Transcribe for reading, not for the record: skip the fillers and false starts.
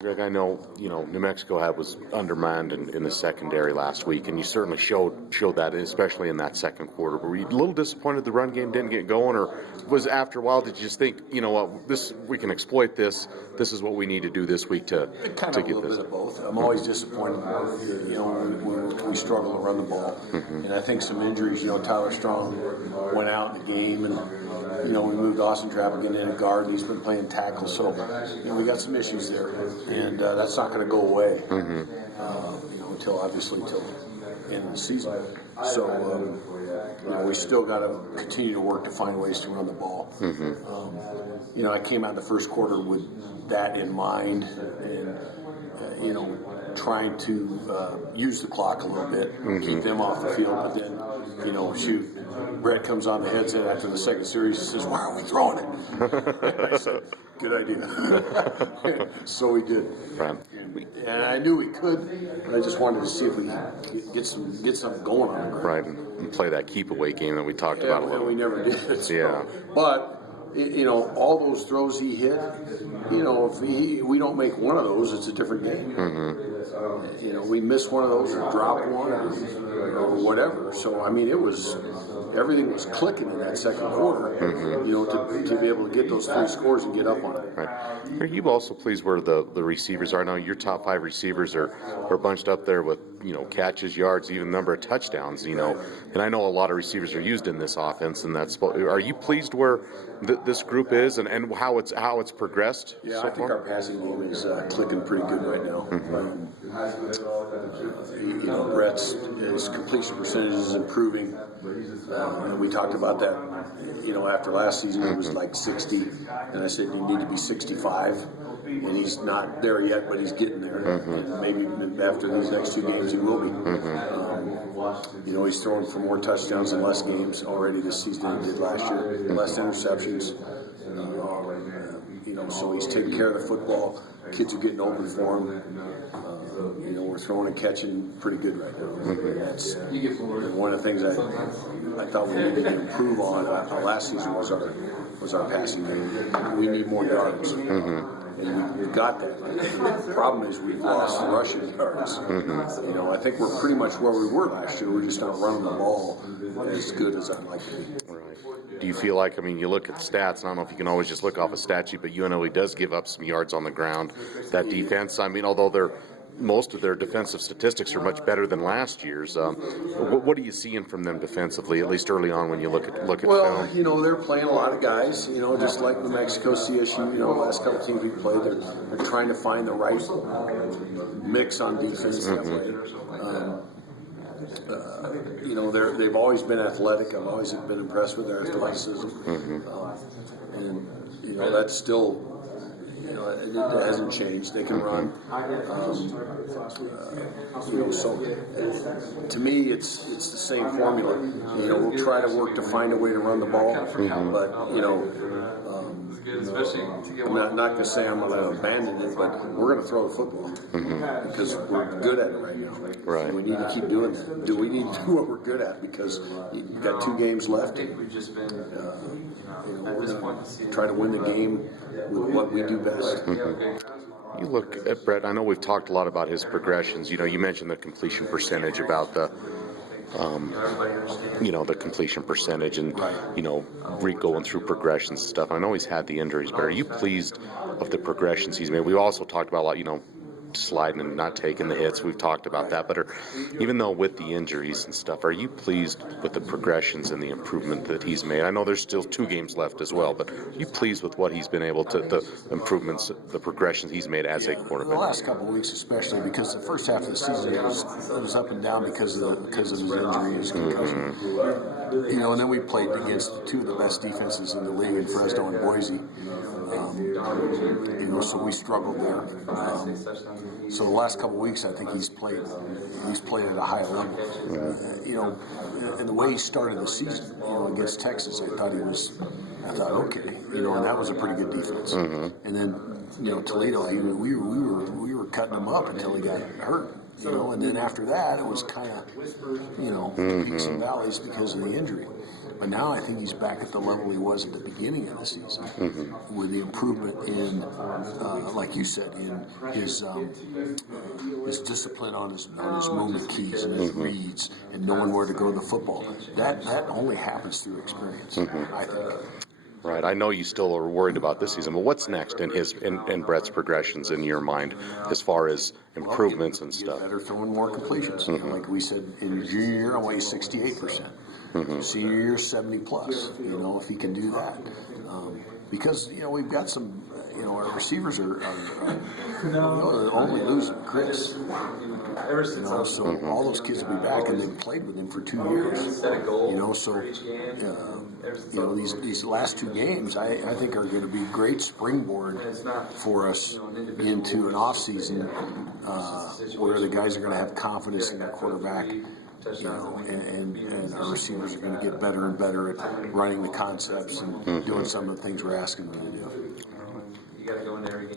Greg, I know New Mexico was undermined in the secondary last week, and you certainly showed that, especially in that second quarter. Were you a little disappointed the run game didn't get going, or was after a while did you just think, this we can exploit this? This is what we need to do this week to kind to of a get little this. bit of both. I'm always disappointed, when we struggle to run the ball, and I think some injuries. Tyler Strong went out in the game, and we moved Austin Trapp again in a guard, and he's been playing tackle, so we got some issues there. And that's not going to go away, until the end of the season. So, we still got to continue to work to find ways to run the ball. I came out in the first quarter with that in mind, and trying to use the clock a little bit, keep them off the field. But then, Brett comes on the headset after the second series and says, "Why are we throwing it?" I said, "Good idea." So we did. Right. And I knew we could, but I just wanted to see if we could get something going on the ground. Right, and play that keep away game that we talked about a And little. we never did. So. Yeah. But all those throws he hit, if we don't make one of those, it's a different game. We miss one of those or drop one or whatever. So everything was clicking in that second quarter. To be able to get those 3 scores and get up on it. Right. Are you also pleased where the receivers are now? Your top 5 receivers are bunched up there with catches, yards, even number of touchdowns. And I know a lot of receivers are used in this offense, and are you pleased where this group is and how it's progressed? Yeah, so I think far? our passing game is clicking pretty good right now. Brett's his completion percentage is improving. We talked about that. After last season, it was like 60, and I said you need to be 65, and he's not there yet, but he's getting there. And maybe after these next 2 games, he will be. He's throwing for more touchdowns in less games already this season than he did last year. Less interceptions. So he's taking care of the football. Kids are getting open for him. We're throwing and catching pretty good right now. That's one of the things I thought we needed to improve on last season was our passing game. We need more yards. And we got that. The problem is we've lost rushing yards. I think we're pretty much where we were last year. We're just not running the ball as good as I'd like to be. Right. Do you feel like, you look at the stats, and I don't know if you can always just look off a stat sheet, but UNLV does give up some yards on the ground. That defense, although most of their defensive statistics are much better than last year's. What are you seeing from them defensively, at least early on when you look at film? They're playing a lot of guys, just like New Mexico, CSU, the last couple teams we played, they're trying to find the right mix on defense. They've always been athletic. I've always been impressed with their athleticism. And that's still, it hasn't changed. They can run. So to me, it's the same formula. We'll try to work to find a way to run the ball, but I'm not going to say I'm going to abandon it, but we're going to throw the football because we're good at it right now. Right. And we need to keep doing that. We need to do what we're good at because you've got 2 games left. And, we're going to try to win the game with what we do best. You look at Brett, I know we've talked a lot about his progressions. You mentioned the completion percentage about the completion percentage and, going through progressions and stuff. I know he's had the injuries, but are you pleased of the progressions he's made? We've also talked about a lot, sliding and not taking the hits. We've talked about that, but even though with the injuries and stuff, are you pleased with the progressions and the improvement that he's made? I know there's still 2 games left as well, but are you pleased with what he's been able to, the improvements, the progressions he's made as a quarterback? The last couple of weeks especially, because the first half of the season it was up and down because of his injury, his concussion. And then we played against 2 of the best defenses in the league in Fresno and Boise. So we struggled there. So the last couple of weeks, I think he's played at a high level. And the way he started the season, against Texas, I thought okay, and that was a pretty good defense. And then, Toledo, we were cutting him up until he got hurt. And then after that, it was kind of, peaks and valleys because of the injury. But now I think he's back at the level he was at the beginning of the season, with the improvement in, like you said, in his discipline on his movement keys and his reads and knowing where to go to the football. That only happens through experience, I think. Right. I know you still are worried about this season, but what's next in Brett's progressions in your mind as far as improvements and stuff? Better throwing more completions. Like we said, in your junior year, I want you 68%. Senior year, 70 plus. If he can do that, because we've got some. Our receivers are only losing Chris. So all those kids will be back, and they've played with him for 2 years. These last 2 games, I think are going to be great springboard for us into an off season where the guys are going to have confidence in their quarterback. And our receivers are going to get better and better at running the concepts and doing some of the things we're asking them to do.